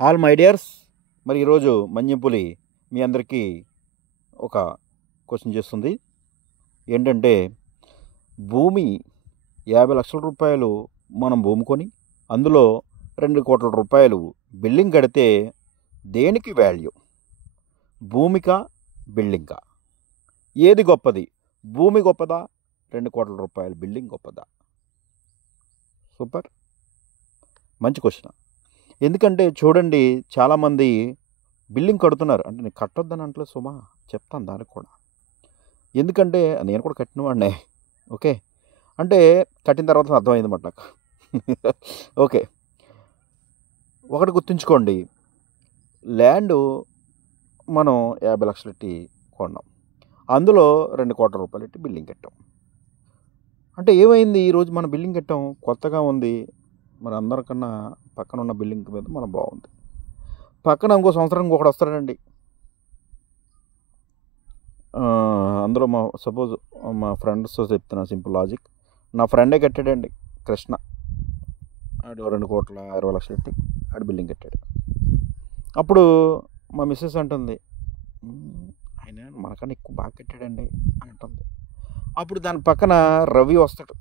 All my dears, మరి ఈరోజు మంజంపులి మీ అందరికీ ఒక క్వశ్చన్ చేస్తుంది. ఏంటంటే, భూమి 50 లక్షల రూపాయలు మనం భూమి కొని అందులో 2 కోట్ల రూపాయలు బిల్డింగ్ కడితే దేనికి వాల్యూ? భూమికా బిల్డింగ్కా? ఏది గొప్పది? భూమి గొప్పదా, 2 కోట్ల రూపాయల బిల్డింగ్ గొప్పదా? సూపర్, మంచి క్వశ్చన్. ఎందుకంటే చూడండి, చాలామంది బిల్డింగ్ కడుతున్నారు. అంటే నేను కట్టొద్దని అంటలేదు సుమా, చెప్తాను దానికి కూడా. ఎందుకంటే నేను కూడా కట్టినవాడినే. ఓకే, అంటే కట్టిన తర్వాత అర్థమైంది మాట నాకు. ఓకే, ఒకటి గుర్తుంచుకోండి, ల్యాండ్ మనం 50 లక్షలు పెట్టి కొన్నాం, అందులో 2 కోట్ల రూపాయలు పెట్టి బిల్డింగ్ కట్టాం. అంటే ఏమైంది? ఈరోజు మనం బిల్డింగ్ కట్టాం, కొత్తగా ఉంది, మరి అందరికన్నా పక్కన ఉన్న బిల్డింగ్ మీద మనం బాగుంది. పక్కన ఇంకో సంవత్సరం ఇంకొకటి వస్తాడండి. అందులో సపోజ్ మా ఫ్రెండ్స్ చెప్తున్నా సింపుల్ లాజిక్. నా ఫ్రెండే కట్టాడండి, కృష్ణ. ఆడు 2 కోట్ల 20 లక్షలు పెట్టి ఆడు బిల్డింగ్ కట్టాడు. అప్పుడు మా మిస్సెస్ అంటుంది, ఆయన మనకన్నా ఎక్కువ బాగా కట్టాడండి అని అంటుంది. అప్పుడు దాని పక్కన రవి వస్తాడు,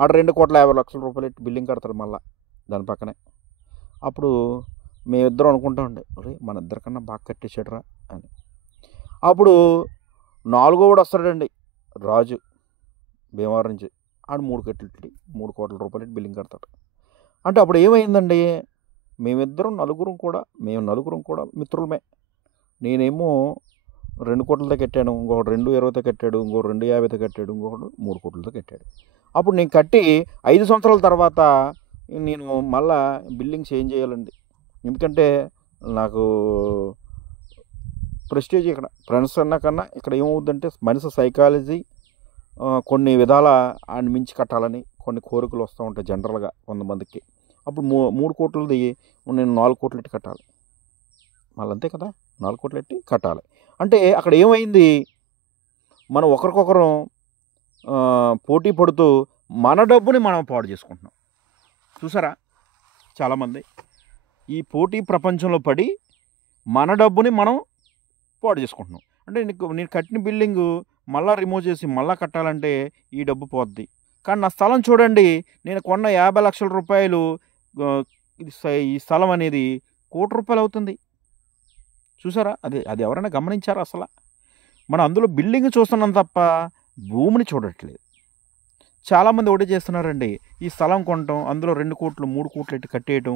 ఆడు 2 కోట్ల 50 లక్షల రూపాయలు పెట్టి బిల్డింగ్ కడతాడు మళ్ళీ దాని పక్కనే. అప్పుడు మేమిద్దరం అనుకుంటామండి, అరే మన ఇద్దరికన్నా బాగా కట్టేసాడురా అని. అప్పుడు 4వ వాడు వస్తాడండి, రాజు, భీమవరం నుంచి. ఆడు 3 కోట్ల రూపాయలు బిల్డింగ్ కడతాడు. అంటే అప్పుడు ఏమైందండి, మేము నలుగురం కూడా మిత్రులమే. నేనేమో 2 కోట్లతో కట్టాను, ఇంకొకటి 2.20తో కట్టాడు, ఇంకొకటి 2.50తో కట్టాడు, ఇంకొకటి 3 కోట్లతో కట్టాడు. అప్పుడు నేను కట్టి 5 సంవత్సరాల తర్వాత నేను మళ్ళా బిల్డింగ్ చేంజ్ చేయాలండి. ఎందుకంటే నాకు ప్రెస్టేజ్ ఇక్కడ ఫ్రెండ్స్ అన్నా కన్నా ఇక్కడ ఏమవుద్దంటే మనిషి సైకాలజీ కొన్ని విధాల ఆయన మించి కట్టాలని కొన్ని కోరికలు వస్తూ ఉంటాయి జనరల్గా కొంతమందికి. అప్పుడు 3 కోట్లది నేను 4 కోట్లు ఎట్టి కట్టాలి, మళ్ళీ అంతే కదా, 4 కోట్లు ఎట్టి కట్టాలి. అంటే అక్కడ ఏమైంది, మనం ఒకరికొకరం పోటీ పడుతూ మన డబ్బుని మనం పాడు చేసుకుంటున్నాం. చూసారా, చాలామంది ఈ పోటీ ప్రపంచంలో పడి మన డబ్బుని మనం పాడు చేసుకుంటున్నాం. అంటే నేను కట్టిన బిల్డింగు మళ్ళీ రిమూవ్ చేసి మళ్ళీ కట్టాలంటే ఈ డబ్బు పోద్ది. కానీ నా స్థలం చూడండి, నేను కొన్న 50 లక్షల రూపాయలు, ఈ స్థలం అనేది 1 కోటి రూపాయలు అవుతుంది. చూసారా, అది ఎవరైనా గమనించారా? అసలు మనం అందులో బిల్డింగ్ చూస్తున్నాం తప్ప భూమిని చూడట్లేదు. చాలామంది ఒకటి చేస్తున్నారండి, ఈ స్థలం కొనటం, అందులో 2 కోట్లు 3 కోట్లు ఎట్టి కట్టేయటం,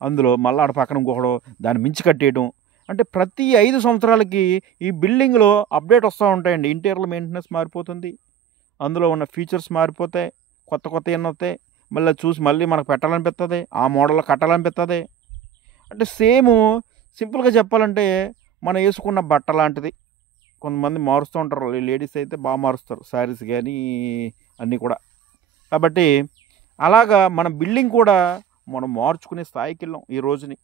అందులో మళ్ళీ ఆడ పక్కన ఇంకొకడు దాన్ని మించి కట్టేయటం. అంటే ప్రతి 5 సంవత్సరాలకి ఈ బిల్డింగ్లో అప్డేట్ వస్తూ ఉంటాయండి. ఇంటీరియర్ మెయింటెనెన్స్ మారిపోతుంది, అందులో ఉన్న ఫీచర్స్ మారిపోతాయి, కొత్త ఎన్ని వస్తాయి, మళ్ళీ చూసి మళ్ళీ మనకు పెట్టాలనిపిస్తుంది, ఆ మోడల్లో కట్టాలనిపిస్తుంది. అంటే సింపుల్గా చెప్పాలంటే మనం వేసుకున్న బట్ట లాంటిది. కొంతమంది మారుస్తూ ఉంటారు, లేడీస్ అయితే బాగా మారుస్తారు, శారీస్ కానీ అన్నీ కూడా. కాబట్టి అలాగా మన బిల్డింగ్ కూడా మనం మార్చుకునే స్థాయికి వెళ్ళాం ఈ రోజుని.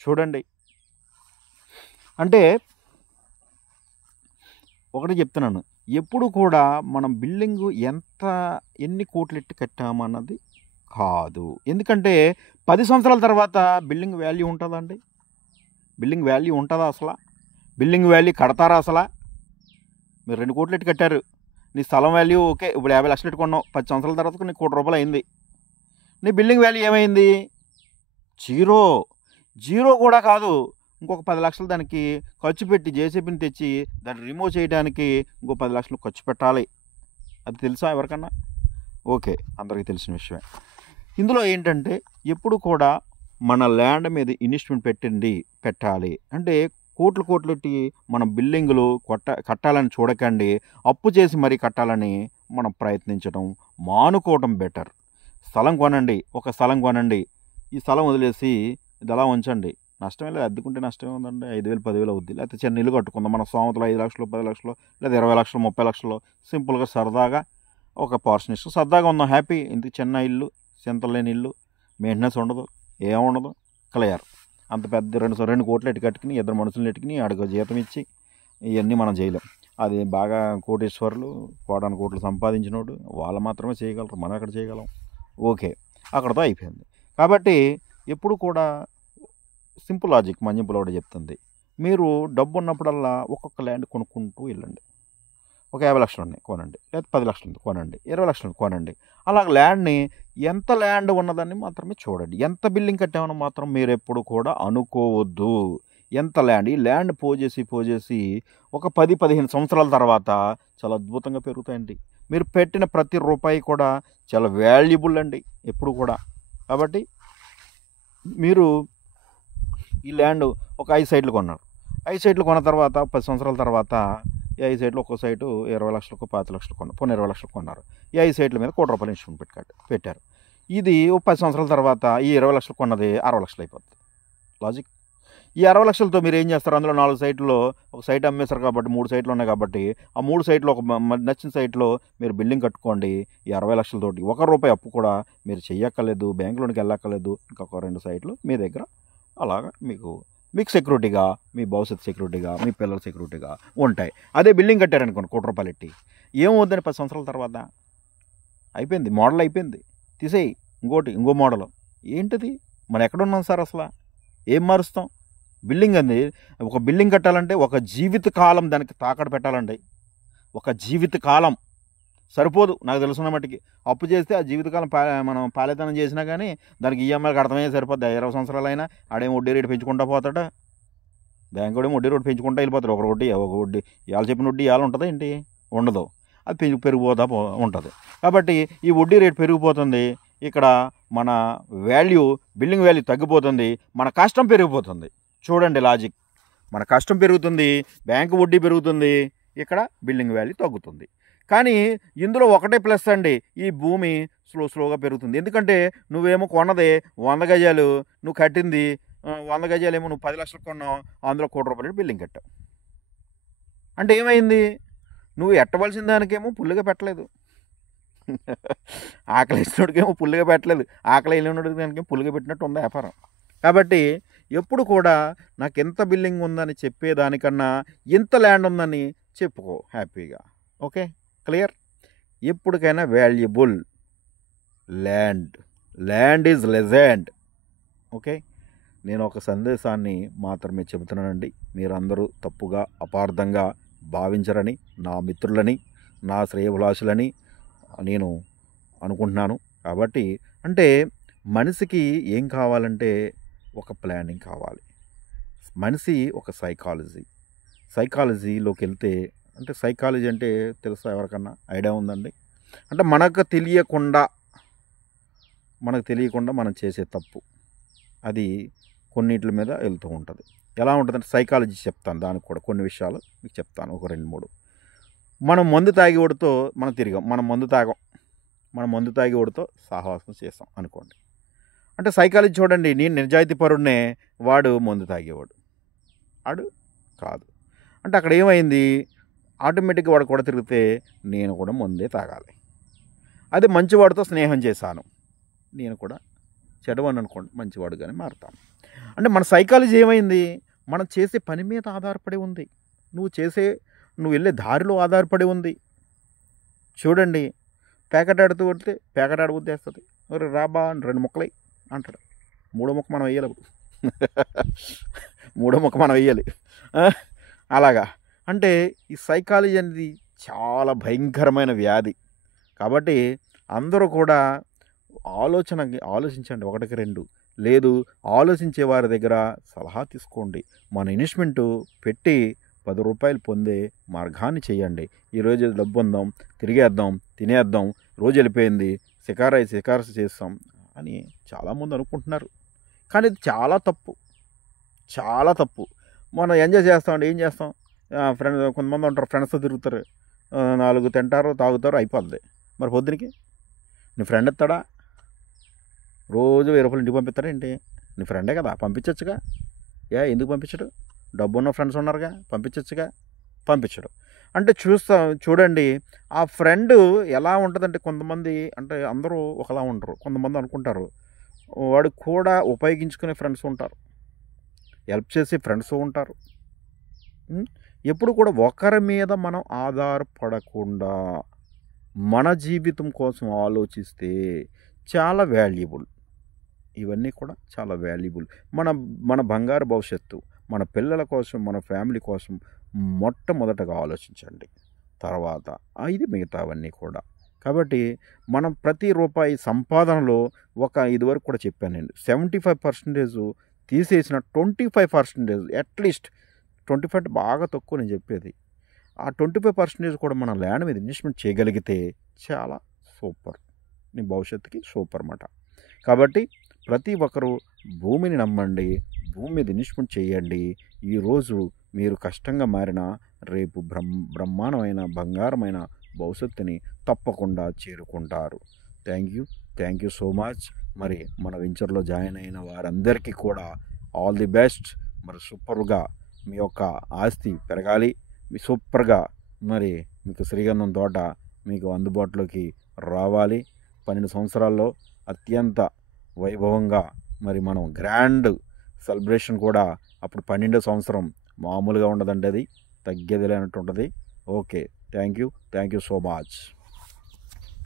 చూడండి, అంటే ఒకటి చెప్తున్నాను, ఎప్పుడు కూడా మనం బిల్డింగు ఎన్ని కోట్లు ఎట్టి కట్టామన్నది కాదు. ఎందుకంటే 10 సంవత్సరాల తర్వాత బిల్డింగ్ వాల్యూ ఉంటుందండి? బిల్డింగ్ వాల్యూ ఉంటుందా అసలు? బిల్డింగ్ వాల్యూ కడతారా అసలు? మీరు 2 కోట్లు ఎట్టి కట్టారు, నీ స్థలం వాల్యూ ఓకే, ఇప్పుడు 50 లక్షలు ఎట్టుకున్నావు, 10 సంవత్సరాల తర్వాత నీకు 1 కోటి రూపాయలు అయింది. నీ బిల్డింగ్ వాల్యూ ఏమైంది? జీరో కూడా కాదు. ఇంకొక 10 లక్షలు దానికి ఖర్చు పెట్టి జేసీబీని తెచ్చి దాన్ని రిమూవ్ చేయడానికి ఇంకో 10 లక్షలు ఖర్చు పెట్టాలి. అది తెలుసా ఎవరికన్నా? ఓకే, అందరికీ తెలిసిన విషయమే. ఇందులో ఏంటంటే ఎప్పుడు కూడా మన ల్యాండ్ మీద ఇన్వెస్ట్మెంట్ పెట్టాలి. అంటే కోట్లు ఎట్టి మనం బిల్డింగులు కట్టాలని చూడకండి, అప్పు చేసి మరీ కట్టాలని మనం ప్రయత్నించడం మానుకోవడం బెటర్. ఒక స్థలం కొనండి, ఈ స్థలం వదిలేసి ఇది అలా ఉంచండి, నష్టమే లేదు. అద్దుకుంటే నష్టమే ఉందండి, 5,000 10,000 అవుద్ది. లేకపోతే చిన్న ఇల్లు కట్టుకుందాం, మన స్తోమతలో 5 లక్షలు 10 లక్షలు లేదా 20 లక్షలు 30 లక్షలు సింపుల్గా సరదాగా ఒక పోర్షన్ ఇస్తూ సరదాగా ఉందాం, హ్యాపీ. ఇంటికి చిన్న ఇల్లు, చింతలేని ఇల్లు, మెయింటెనెన్స్ ఉండదు, ఏముండదు, క్లియర్. అంత పెద్ద 2 కోట్లు ఎట్టి కట్టుకుని 2 మనుషులను ఎట్టుకుని అడుగు జీతం ఇచ్చి ఇవన్నీ మనం చేయలేం. అది బాగా కోటేశ్వరులు, కోటాను కోట్లు సంపాదించినోడు వాళ్ళు మాత్రమే చేయగలరు, మనం ఎక్కడ చేయగలం? ఓకే, అక్కడతో అయిపోయింది. కాబట్టి ఎప్పుడు కూడా సింపుల్ లాజిక్ మంజింపులో కూడా చెప్తుంది. మీరు డబ్బు ఉన్నప్పుడల్లా ఒక్కొక్క ల్యాండ్ కొనుక్కుంటూ వెళ్ళండి. ఒక 50 లక్షలు ఉన్నాయి కొనండి, లేదా 10 లక్షలు ఉంది కొనండి, 20 లక్షలు ఉంది కొనండి. అలాగ ల్యాండ్ని ఎంత ల్యాండ్ ఉన్నదాన్ని మాత్రమే చూడండి. ఎంత బిల్డింగ్ కట్టామని మాత్రం మీరు ఎప్పుడు కూడా అనుకోవద్దు. ఎంత ల్యాండ్, ఈ ల్యాండ్ పోజేసి ఒక 10-15 సంవత్సరాల తర్వాత చాలా అద్భుతంగా పెరుగుతాయండి. మీరు పెట్టిన ప్రతి రూపాయి కూడా చాలా వాల్యుబుల్ అండి ఎప్పుడు కూడా. కాబట్టి మీరు ఈ ల్యాండ్ ఒక 5 సైట్లు కొన్నారు. 5 సైట్లు కొన్న తర్వాత 10 సంవత్సరాల తర్వాత ఈ 5 సైట్లు ఒక్కో సైటు 20 లక్షలకు 25 లక్షలు కొన్నారు, పోనీ 20 లక్షలు కొన్నారు. ఈ 5 సైట్ల మీద ₹1 కోటి ఇన్స్ట్రుమెంట్ పెట్టారు. ఇది ఒక 10 సంవత్సరాల తర్వాత ఈ 20 లక్షలు కొన్నది 60 లక్షలు అయిపోతుంది. లాజిక్. ఈ 60 లక్షలతో మీరు ఏం చేస్తారు? అందులో 4 సైట్లో ఒక సైట్ అమ్మేస్తారు కాబట్టి 3 సైట్లు ఉన్నాయి కాబట్టి ఆ 3 సైట్లో ఒక నచ్చిన సైట్లో మీరు బిల్డింగ్ కట్టుకోండి. ఈ 60 లక్షలతోటి ₹1 అప్పు కూడా మీరు చెయ్యక్కర్లేదు, బ్యాంకులోనికి వెళ్ళక్కర్లేదు. ఇంకొక 2 సైట్లు మీ దగ్గర అలాగా మీకు సెక్యూరిటీగా, మీ భవిష్యత్ సెక్యూరిటీగా, మీ పిల్లల సెక్యూరిటీగా ఉంటాయి. అదే బిల్డింగ్ కట్టారనుకోండి ₹1 కోటి పెట్టి, ఏమవుద్దని 10 సంవత్సరాల తర్వాత అయిపోయింది, మోడల్ అయిపోయింది, తీసేయి, ఇంకో మోడల్. ఏంటిది? మనం ఎక్కడున్నాం సార్? అసలు ఏం మారుస్తాం? బిల్డింగ్ అంది. ఒక బిల్డింగ్ కట్టాలంటే ఒక జీవిత కాలం దానికి తాకట్టు పెట్టాలండి. ఒక జీవిత కాలం సరిపోదు నాకు తెలుసున్న మట్టికి. అప్పు చేస్తే ఆ జీవితకాలం మనం పాలేతనం చేసినా కానీ దానికి ఈఎంఐ కడతమే సరిపోద్ది. 20 సంవత్సరాలైనా ఆడేమో వడ్డీ రేటు పెంచుకుంటా పోతాడా, బ్యాంకు కూడా వడ్డీ రేటు పెంచుకుంటా వెళ్ళిపోతాడు. ఒక వడ్డీ ఇవాళ చెప్పిన వడ్డీ ఇవాళ ఉంటుందా ఏంటి? ఉండదు. అది పెరిగిపోతా ఉంటుంది. కాబట్టి ఈ వడ్డీ రేటు పెరిగిపోతుంది. ఇక్కడ మన వాల్యూ, బిల్డింగ్ వాల్యూ తగ్గిపోతుంది, మన కష్టం పెరిగిపోతుంది. చూడండి లాజిక్. మన కష్టం పెరుగుతుంది, బ్యాంకు వడ్డీ పెరుగుతుంది, ఇక్కడ బిల్డింగ్ వాల్యూ తగ్గుతుంది. కానీ ఇందులో ఒకటే ప్లస్ అండి, ఈ భూమి స్లోగా పెరుగుతుంది. ఎందుకంటే నువ్వేమో కొన్నది 100 గజాలు, నువ్వు కట్టింది 100 గజాలు ఏమో నువ్వు 10 లక్షలు కొన్నావు, అందులో ₹1 బిల్డింగ్ కట్టావు. అంటే ఏమైంది? నువ్వు ఎట్టవలసిన దానికేమో పుల్లుగా పెట్టలేదు, ఆకలి వేసినోడికేమో పుల్లుగా పెట్టలేదు, ఆకలి వెళ్ళినోడికి దానికేమో పుల్లుగా పెట్టినట్టు ఉంది వ్యాపారం. కాబట్టి ఎప్పుడు కూడా నాకు ఎంత బిల్డింగ్ ఉందని చెప్పేదానికన్నా ఇంత ల్యాండ్ ఉందని చెప్పుకో హ్యాపీగా. Okay, clear? ఎప్పటికైనా valuable land is legend. Okay, నేను ఒక సందేశాన్ని మాత్రమే చెబుతున్నానండి. మీరందరూ తప్పుగా అపార్థంగా భావించరని, నా మిత్రులని, నా శ్రేయభిలాషులని నేను అనుకుంటున్నాను. కాబట్టి అంటే మనిషికి ఏం కావాలంటే ఒక ప్లానింగ్ కావాలి. మనిషి ఒక సైకాలజీలోకి వెళ్తే, అంటే సైకాలజీ అంటే తెలుసా ఎవరికన్నా? ఐడియా ఉందండి? అంటే మనకు తెలియకుండా మనం చేసే తప్పు అది కొన్నిటి మీద వెళ్తూ ఉంటుంది. ఎలా ఉంటుందంటే సైకాలజీ చెప్తాను, దానికి కూడా కొన్ని విషయాలు మీకు చెప్తాను, ఒక 2-3. మనం మందు తాగేవాడితో మనం తిరిగాం, మనం మందు తాగేవాడితో సహవాసం చేస్తాం అనుకోండి. అంటే సైకాలజీ చూడండి, నేను నిజాయితీ పరుడినే, వాడు మందు తాగేవాడు, వాడు కాదు. అంటే అక్కడ ఏమైంది? ఆటోమేటిక్గా వాడు కూడా తిరిగితే నేను కూడా మందే తాగాలి. అదే మంచివాడితో స్నేహం చేశాను, నేను కూడా చెడవాడిని అనుకోండి, మంచివాడుగానే మారుతాను. అంటే మన సైకాలజీ ఏమైంది? మనం చేసే పని మీద ఆధారపడి ఉంది, నువ్వు వెళ్ళే దారిలో ఆధారపడి ఉంది. చూడండి, ప్యాకెట్ ఆడుతూ కొడితే ప్యాకెట్ ఆడబుద్ధి వేస్తుంది, రాబా 2 ముక్కలై అంటాడు, 3వ ముక్క మనం వేయాలి, అప్పుడు 3వ ముక్క మనం వేయాలి. అలాగా అంటే ఈ సైకాలజీ అనేది చాలా భయంకరమైన వ్యాధి. కాబట్టి అందరూ కూడా ఆలోచించండి, 1-2 లేదు, ఆలోచించే వారి దగ్గర సలహా తీసుకోండి. మన ఇన్వెస్ట్మెంటు పెట్టి ₹10 పొందే మార్గాన్ని చేయండి. ఈరోజు డబ్బు ఉందాం, తిరిగేద్దాం, తినేద్దాం, రోజు వెళ్ళిపోయింది, షికారు చేస్తాం అని చాలామంది అనుకుంటున్నారు. కానీ ఇది చాలా తప్పు. మనం ఎంజాయ్ చేస్తామండి, ఏం చేస్తాం? కొంతమంది ఉంటారు, ఫ్రెండ్స్తో తిరుగుతారు, 4 తింటారు, తాగుతారు, అయిపోద్ది. మరి పొద్దునకి నీ ఫ్రెండ్ ఎత్తాడా? రోజు ₹1000 ఇంటికి పంపిస్తాడా ఏంటి? నీ ఫ్రెండే కదా, పంపించచ్చుగా. ఎందుకు పంపించడు? డబ్బు ఉన్న ఫ్రెండ్స్ ఉన్నారుగా, పంపించడు. అంటే చూడండి, ఆ ఫ్రెండ్ ఎలా ఉంటుందంటే, కొంతమంది అంటే అందరూ ఒకలా ఉండరు. కొంతమంది అనుకుంటారు వాడు కూడా ఉపయోగించుకునే ఫ్రెండ్స్ ఉంటారు, హెల్ప్ చేసే ఫ్రెండ్స్ ఉంటారు. ఎప్పుడు కూడా ఒకరి మీద మనం ఆధారపడకుండా మన జీవితం కోసం ఆలోచిస్తే చాలా వాల్యుబుల్. ఇవన్నీ కూడా చాలా వాల్యుబుల్. మన మన బంగారు భవిష్యత్తు, మన పిల్లల కోసం, మన ఫ్యామిలీ కోసం మొట్టమొదటగా ఆలోచించండి. తర్వాత ఇది మిగతావన్నీ కూడా. కాబట్టి మనం ప్రతి రూపాయి సంపాదనలో ఇదివరకు కూడా చెప్పాను నేను. 75% తీసేసిన 25% అట్‌లీస్ట్ 25 అంటే బాగా తక్కువ నేను చెప్పేది. ఆ 25% కూడా మనం ల్యాండ్ మీద ఇన్వెస్ట్‌మెంట్ చేయగలిగితే చాలా సూపర్. నీ భవిష్యత్తుకి సూపర్ మాట. కాబట్టి ప్రతి ఒక్కరూ భూమిని నమ్మండి. భూమి మీద ఇన్వెస్ట్‌మెంట్ చేయండి. ఈరోజు మీరు కష్టంగా మారిన రేపు బ్రహ్మాండమైన బంగారమైన భవిష్యత్తుని తప్పకుండా చేరుకుంటారు. Thank you so much. మరి మన వెంచర్లో జాయిన్ అయిన వారందరికీ కూడా ఆల్ ది బెస్ట్. మరి సూపర్గా మీ యొక్క ఆస్తి పెరగాలి. మీ సూపర్గా మరి మీకు శ్రీగంధం తోట మీకు అందుబాటులోకి రావాలి. 12 సంవత్సరాల్లో అత్యంత వైభవంగా మరి మనం గ్రాండ్ సెలబ్రేషన్ కూడా అప్పుడు 12వ సంవత్సరం మామూలుగా ఉండదండి, అది తగ్గేది లేనట్టు ఉంటుంది. Okay, thank you so much.